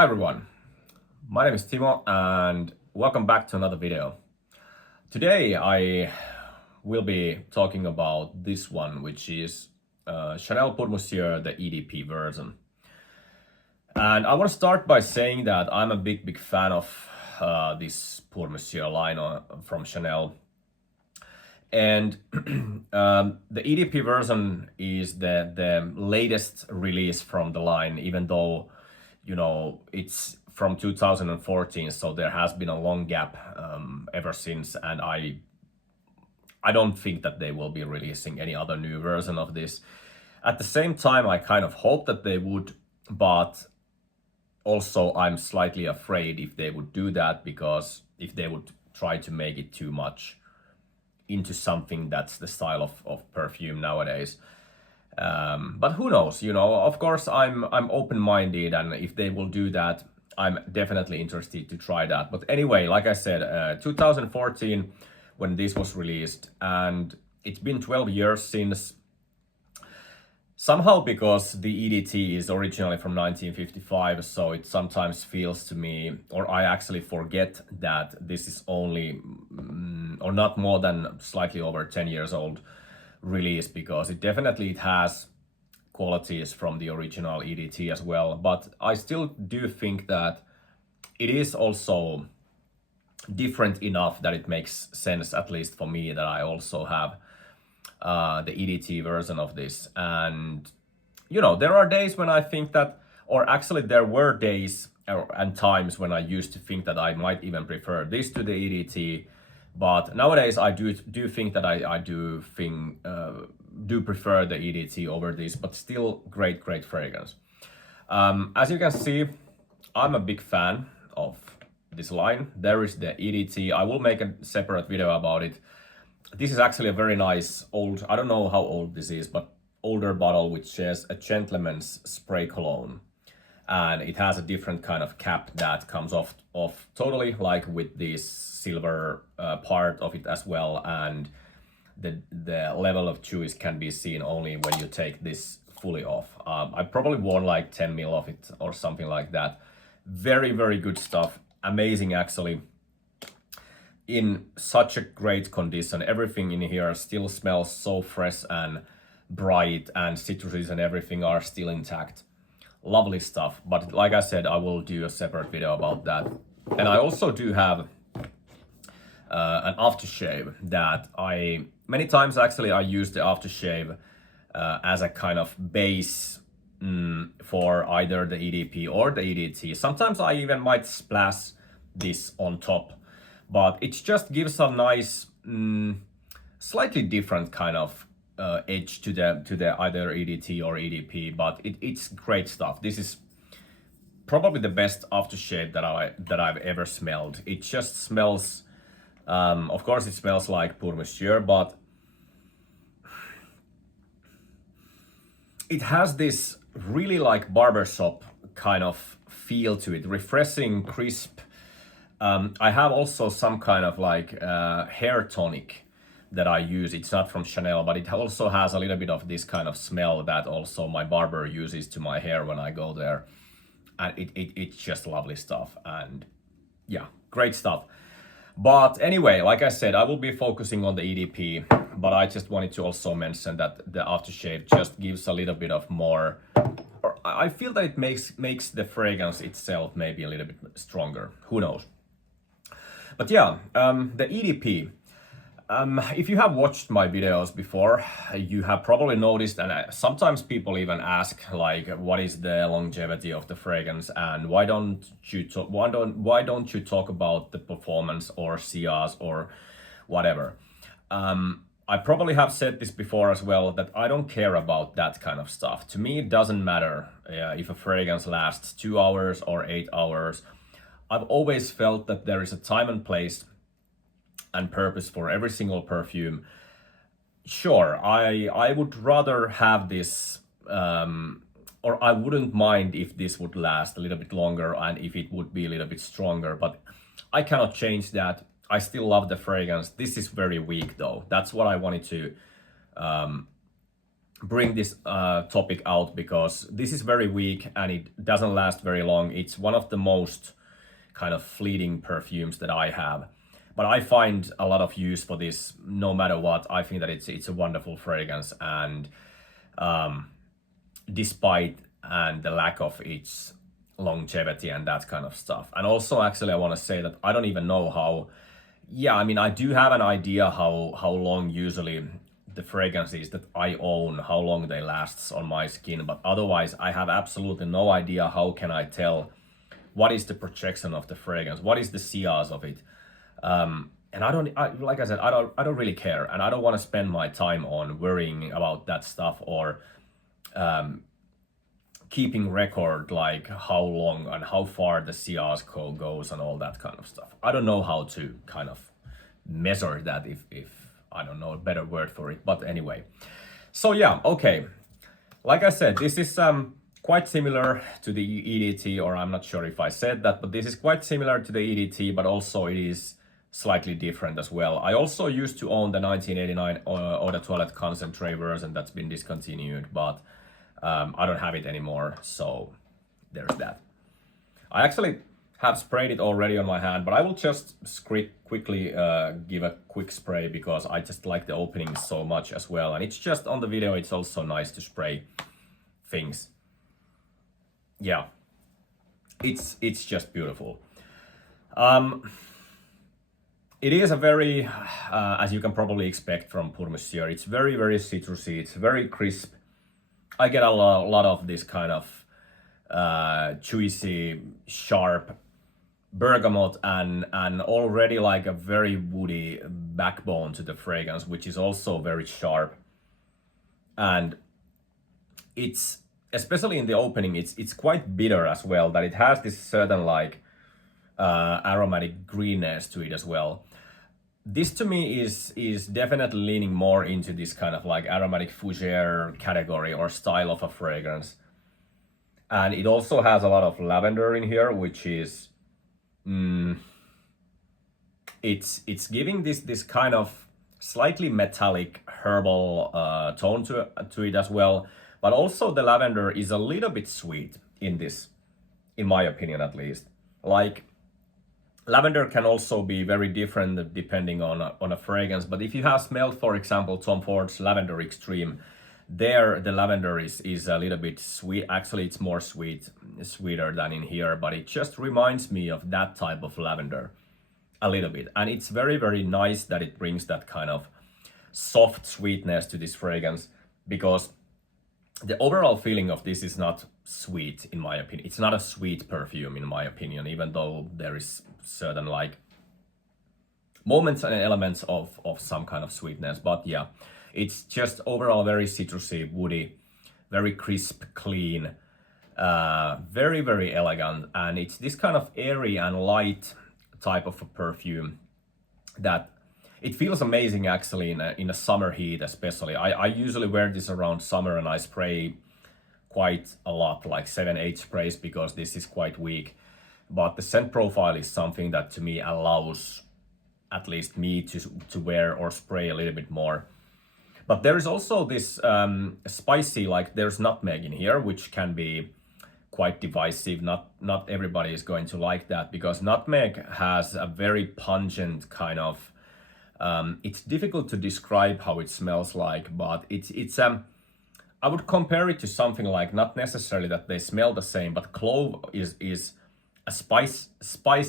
Hi everyone, my name is Timo and welcome back to another video. Today I will be talking about this one, which is Chanel Pour Monsieur, the EDP version. And I want to start by saying that I'm a big fan of this Pour Monsieur line from Chanel. And the EDP version is the latest release from the line, even though, you know, it's from 2014, so there has been a long gap ever since, and I don't think that they will be releasing any other new version of this. At the same time, I kind of hope that they would, but also I'm slightly afraid if they would do that, because if they would try to make it too much into something that's the style of perfume nowadays. But who knows, you know, of course I'm open-minded, and if they will do that, I'm definitely interested to try that. But anyway, like I said, 2014 when this was released, and it's been 12 years since. Somehow, because the EDT is originally from 1955, so it sometimes feels to me, or I actually forget that this is only, or not more than slightly over 10 years old release, because it definitely has qualities from the original EDT as well. But I still do think that it is also different enough that it makes sense, at least for me, that I also have the EDT version of this. And you know, there are days when I think that, or actually there were days and times when I used to think that I might even prefer this to the EDT, but nowadays I do think that I do prefer the EDT over this, but still great fragrance. As you can see, I'm a big fan of this line. There is the EDT. I will make a separate video about it. This is actually a very nice old, I don't know how old this is, but older bottle which says a gentleman's spray cologne. And it has a different kind of cap that comes off totally, like with this silver part of it as well. And the level of juice can be seen only when you take this fully off. I probably worn like 10 ml of it or something like that. Very good stuff. Amazing, actually. In such a great condition. Everything in here still smells so fresh and bright, and citrusy and everything are still intact. Lovely stuff. But like I said, I will do a separate video about that. And I also do have an aftershave that many times actually I use the aftershave as a kind of base for either the EDP or the EDT. Sometimes I even might splash this on top, but it just gives a nice, slightly different kind of edge to the either EDT or EDP. But it's great stuff. This is probably the best aftershave that I've ever smelled. It just smells, of course, it smells like Pour Monsieur, but it has this really like barbershop kind of feel to it, refreshing, crisp. I have also some kind of like hair tonic that I use. It's not from Chanel, but it also has a little bit of this kind of smell that also my barber uses to my hair when I go there. And it's just lovely stuff. And yeah, great stuff. But anyway, like I said, I will be focusing on the EDP, but I just wanted to also mention that the aftershave just gives a little bit of more, or I feel that it makes the fragrance itself maybe a little bit stronger. Who knows? But yeah, the EDP. If you have watched my videos before, you have probably noticed, and sometimes people even ask, like, what is the longevity of the fragrance, and why don't you talk about the performance or CRs or whatever? I probably have said this before as well, that I don't care about that kind of stuff. To me, it doesn't matter if a fragrance lasts 2 hours or 8 hours. I've always felt that there is a time and place and purpose for every single perfume. Sure, I would rather have this, or I wouldn't mind if this would last a little bit longer and if it would be a little bit stronger, but I cannot change that. I still love the fragrance. This is very weak though. That's what I wanted to bring this topic out because this is very weak and it doesn't last very long. It's one of the most kind of fleeting perfumes that I have. But I find a lot of use for this no matter what. I think that it's a wonderful fragrance, and despite and the lack of its longevity and that kind of stuff. And also, actually, I want to say that I don't even know how, yeah, I mean, I do have an idea how long usually the fragrances that I own, how long they last on my skin, but otherwise I have absolutely no idea how can I tell what is the projection of the fragrance, what is the CRs of it. And like I said, I don't really care, and I don't want to spend my time on worrying about that stuff or keeping record like how long and how far the CRs goes and all that kind of stuff. I don't know how to kind of measure that if I don't know a better word for it, but anyway. So yeah, okay. Like I said, this is quite similar to the EDT, or I'm not sure if I said that, but this is quite similar to the EDT, but also it is slightly different as well. I also used to own the 1989 Eau de Toilette concentrate version that's been discontinued, but I don't have it anymore, so there's that. I actually have sprayed it already on my hand, but I will just quickly give a quick spray because I just like the opening so much as well. And it's just on the video, it's also nice to spray things. Yeah, it's just beautiful. It is a very, as you can probably expect from Pour Monsieur, it's very, very citrusy, it's very crisp. I get a lot of this kind of juicy, sharp bergamot and already like a very woody backbone to the fragrance, which is also very sharp. And it's, especially in the opening, it's quite bitter as well, that it has this certain like aromatic greenness to it as well. This to me is definitely leaning more into this kind of like aromatic fougere category or style of a fragrance. And it also has a lot of lavender in here, which is it's giving this kind of slightly metallic herbal tone to it as well. But also the lavender is a little bit sweet in this, in my opinion at least. Like, lavender can also be very different depending on a fragrance. But if you have smelled, for example, Tom Ford's Lavender Extreme, there the lavender is a little bit sweet. Actually, it's more sweeter than in here, but it just reminds me of that type of lavender a little bit. And it's very, very nice that it brings that kind of soft sweetness to this fragrance, because the overall feeling of this is not sweet, in my opinion. It's not a sweet perfume, in my opinion, even though there is certain like moments and elements of some kind of sweetness. But yeah, it's just overall very citrusy, woody, very crisp, clean, very, very elegant. And it's this kind of airy and light type of a perfume that it feels amazing actually in a summer heat especially. I usually wear this around summer and I spray quite a lot, like 7-8 sprays, because this is quite weak. But the scent profile is something that to me allows at least me to wear or spray a little bit more. But there is also this spicy, like there's nutmeg in here, which can be quite divisive. Not everybody is going to like that, because nutmeg has a very pungent kind of, it's difficult to describe how it smells like, but it's I would compare it to something like, not necessarily that they smell the same, but clove is a spice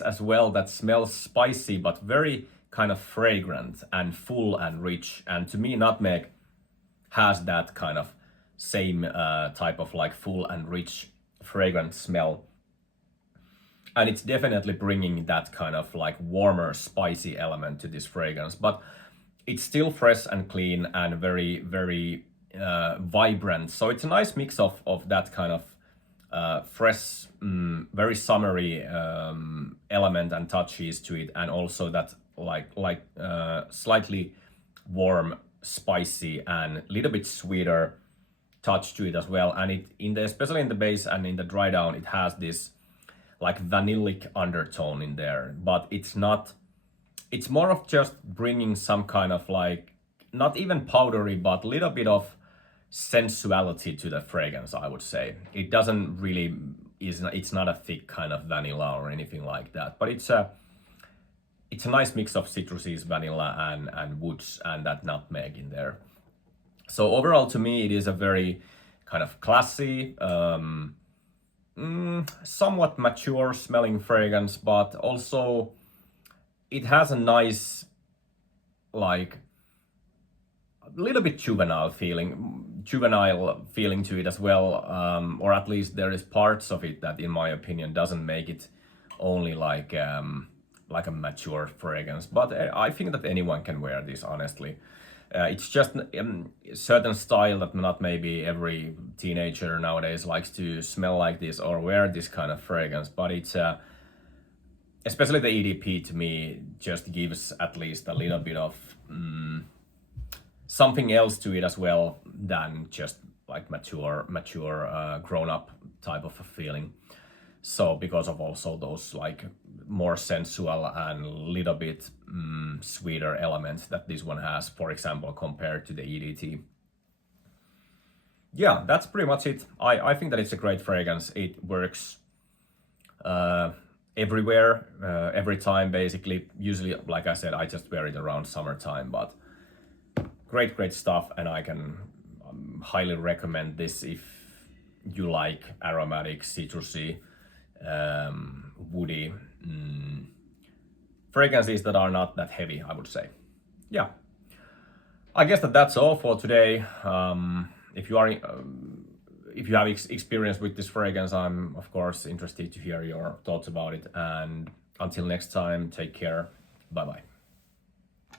as well that smells spicy but very kind of fragrant and full and rich. And to me, nutmeg has that kind of same type of like full and rich fragrant smell. And it's definitely bringing that kind of like warmer, spicy element to this fragrance. But it's still fresh and clean and very, very vibrant. So it's a nice mix of that kind of fresh, very summery element and touches to it. And also that like slightly warm, spicy and a little bit sweeter touch to it as well. And it especially in the base and in the dry down, it has this like vanillic undertone in there, but it's not, it's more of just bringing some kind of like, not even powdery, but little bit of sensuality to the fragrance, I would say. It doesn't really, it's not a thick kind of vanilla or anything like that, but it's a nice mix of citruses, vanilla and woods, and that nutmeg in there. So overall, to me, it is a very kind of classy, somewhat mature smelling fragrance, but also it has a nice, like, a little bit juvenile feeling to it as well, or at least there is parts of it that, in my opinion, doesn't make it only like a mature fragrance. But I think that anyone can wear this, honestly. It's just a certain style that not maybe every teenager nowadays likes to smell like this or wear this kind of fragrance, but it's especially the EDP to me just gives at least a little bit of something else to it as well than just like mature grown up type of a feeling. So because of also those like more sensual and little bit sweeter elements that this one has, for example, compared to the EDT. Yeah, that's pretty much it. I think that it's a great fragrance. It works everywhere, every time basically. Usually, like I said, I just wear it around summertime, but great stuff, and I can highly recommend this if you like aromatic, citrusy, woody fragrances that are not that heavy, I would say. Yeah, I guess that's all for today. If you have experience with this fragrance, I'm of course interested to hear your thoughts about it. And until next time, take care. Bye bye.